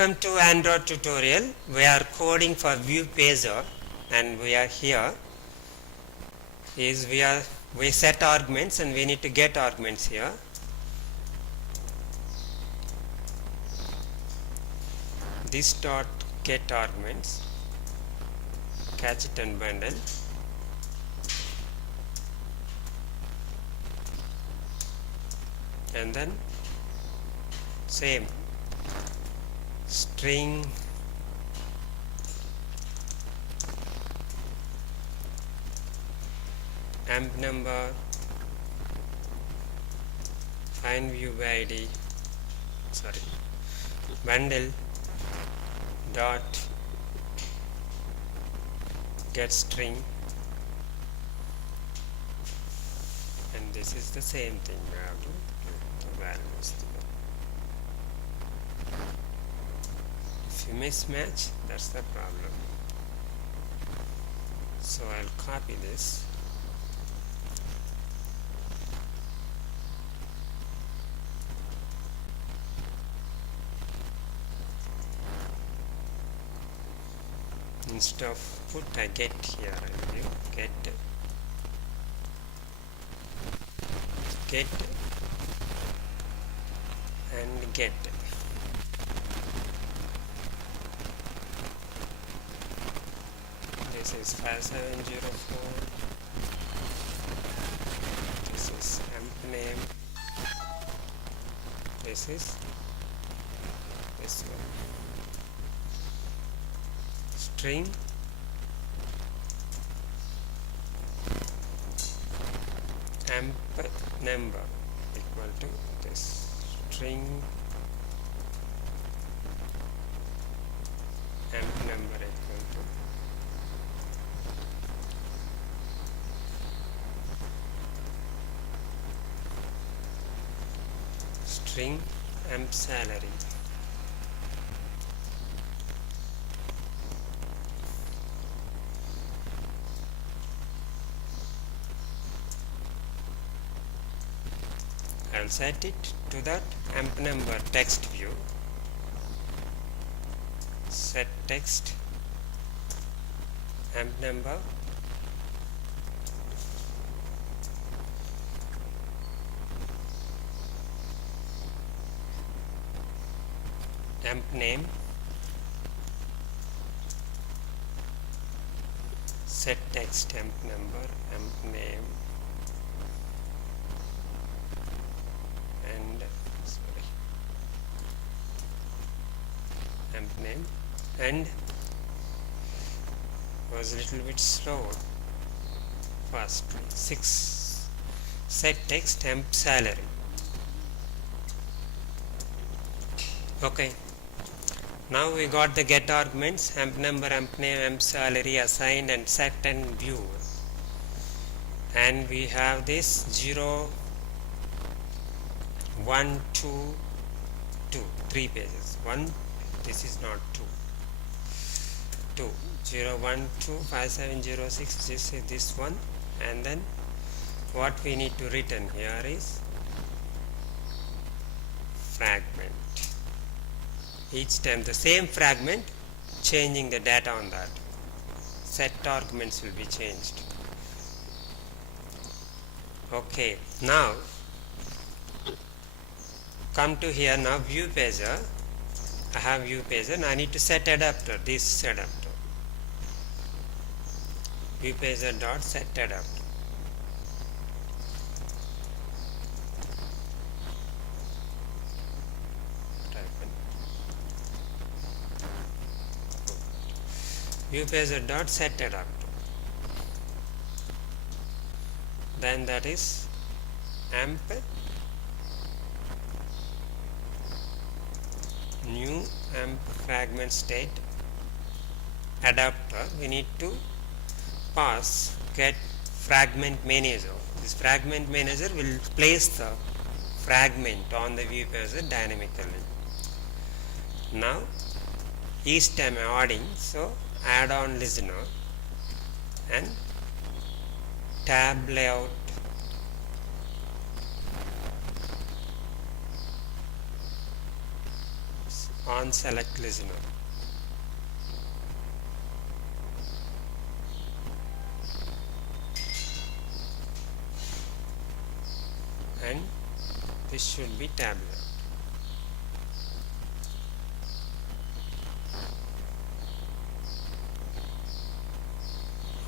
Welcome to Android tutorial. We are coding for view pager, and we are here. We set arguments and we need to get arguments here. This dot get arguments, catch it and bundle. And then same string amp number, find view by id, bundle dot get string, and this is the same thing. We have to put the values. If you mismatch, that's the problem. So I'll copy this. Instead of put a get here, I will get and get. This is 5704. This is amp name. This is this one. String amp number equal to this string amp number equal to string amp salary. I'll set it to that amp number text view. Set text amp number amp name, set text amp number, amp name, and amp name, and was a little bit slow first. 6 set text amp salary. Okay, now we got the get arguments amp number, amp name, amp salary assigned and set and view, and we have this 0 1 2 2 3 pages. 1, this is not 2 0 1 2 5 7 0 6, this is this one. And then what we need to return here is fragment. Each time the same fragment, changing the data on that. Set arguments will be changed. Okay, now come to here. Now view pager, I have view pager. Now I need to set adapter, this adapter, view pager dot set adapter. View pager dot set adapter. Then that is amp new amp fragment state adapter. We need to pass get fragment manager. This fragment manager will place the fragment on the view pager dynamically. Now each time adding, so add on listener and TabLayout on select listener. And this should be TabLayout.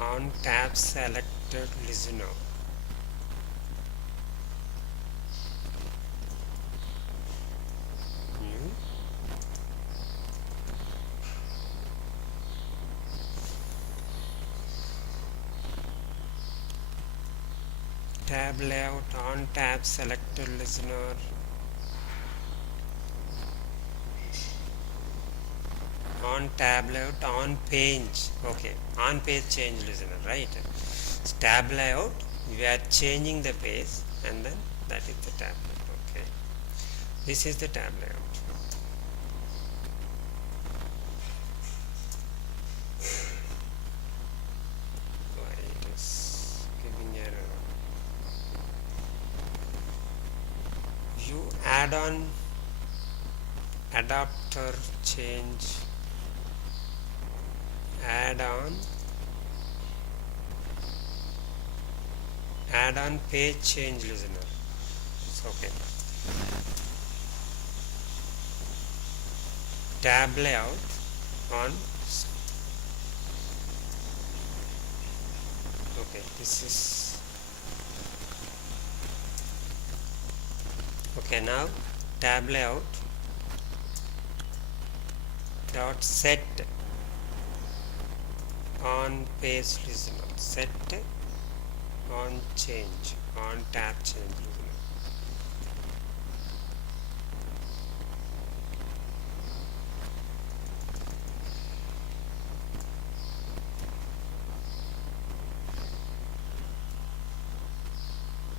On tab selected listener. New. Tab layout on tab selected listener. On tab layout on page. Okay, on page change listener, right? So tab layout, we are changing the page, and then that is the tab layout. Okay, this is the tab layout. Why it is giving error? View add-on adapter change. Add-on page change listener. So, okay. Tab layout on. Okay, this is okay. Now tab layout dot set on page listener, set on change, on tab change listener.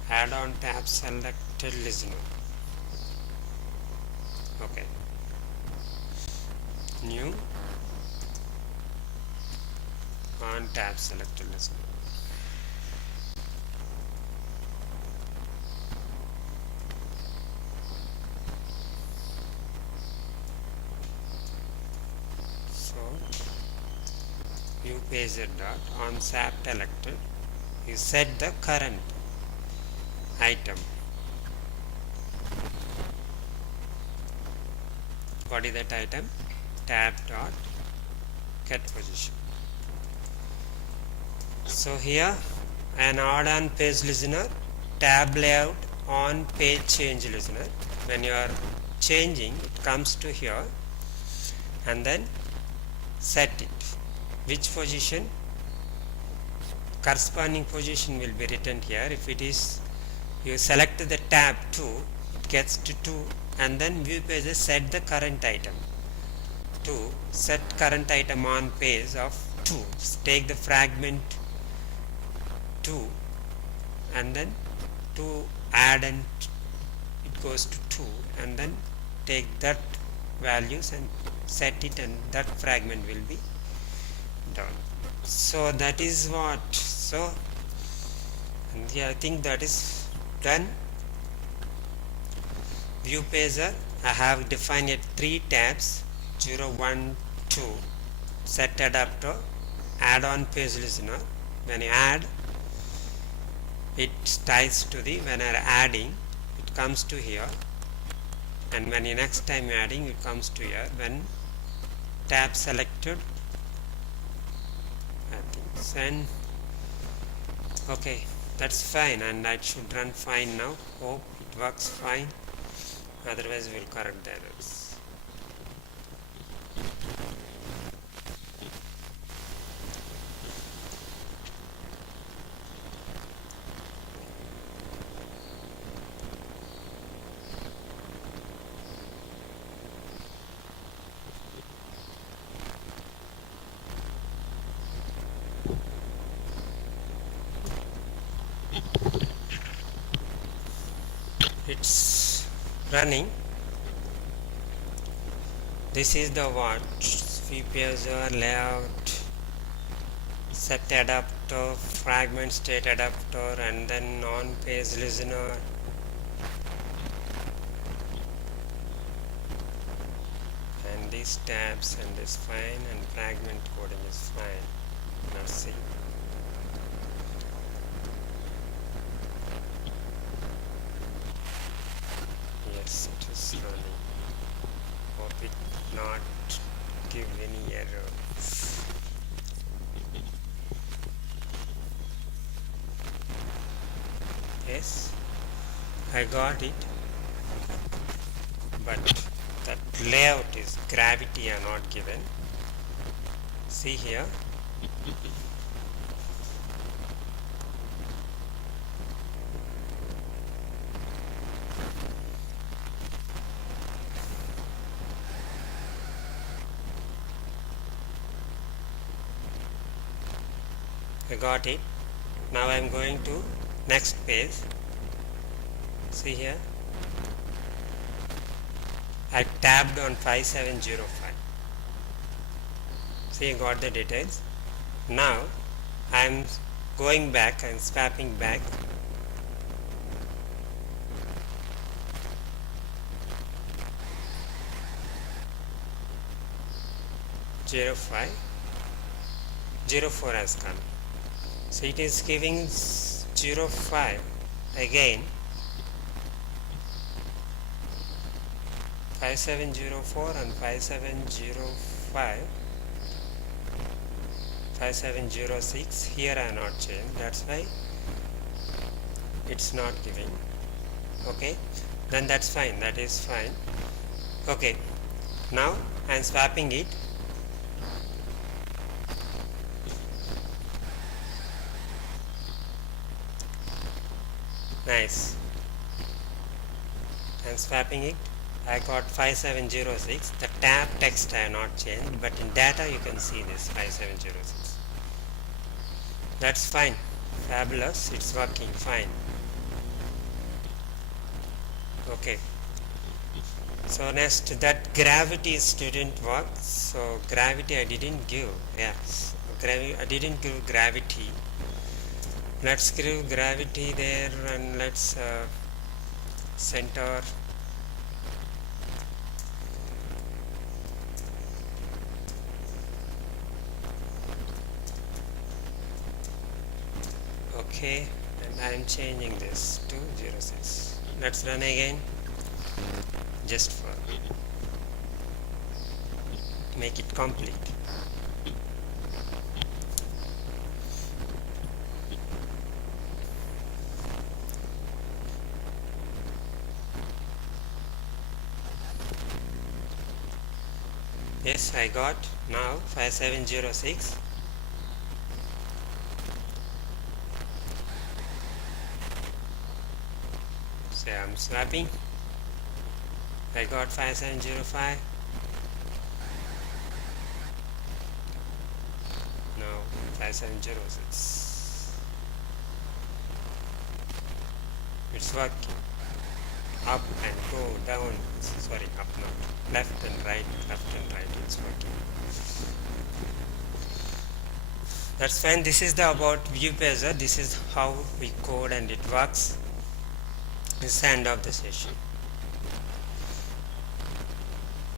Add on tab selected listener. Okay. New on tab selected listener. So view page dot on SAP selected, you set the current item. What is that item? Tab dot get position. So here an add on page listener, tab layout on page change listener. When you are changing, it comes to here and then set it. Which position? Corresponding position will be written here. If it is, you select the tab 2, it gets to 2, and then view pages set the current item. 2, set current item on page of 2. Take the fragment 2 and then 2 add and it goes to 2, and then take that values and set it, and that fragment will be done. So that is what. So and yeah, I think that is done. View pager, I have defined it 3 tabs: 0, 1, 2, set adapter, add on page listener. When you add, it ties to the, when you are adding, it comes to here, and when you next time adding, it comes to here. When tab selected, I think send. Okay, that's fine, and that should run fine now. Hope it works fine, otherwise we will correct the errors. It's running. This is the what? View pager, layout, set adapter, fragment state adapter, and then on page listener. And these tabs and is fine, and fragment coding is fine. Now see. Yes, it is running. Hope it not give any error. Yes, I got it, but that layout is gravity are not given. See here. I got it. Now I am going to next page. See here, I tabbed on 5705. See, I got the details. Now I am going back and swapping back. Zero 05, 04 has come. So it is giving 05 again. 5704 and 5705, 5706. Here I not changed. That's why it's not giving. Okay, then that's fine. That is fine. Okay, now I am swapping it. Nice. I am swapping it. I got 5706. The tab text I have not changed, but in data you can see this 5706. That's fine. Fabulous. It's working fine. Okay. So next, that gravity student work. So gravity I didn't give. Yes. I didn't give gravity. Let's give gravity there, and let's center. Okay, and I am changing this to 06. Let's run again, just for make it complete. Yes, I got now 5706. So I'm swapping. I got 5705. Now 5706. It's working. Up and go down. Sorry, up now. Left and right, left and right. It's working. That's fine. This is the about view page. This is how we code and it works. This is the end of the session.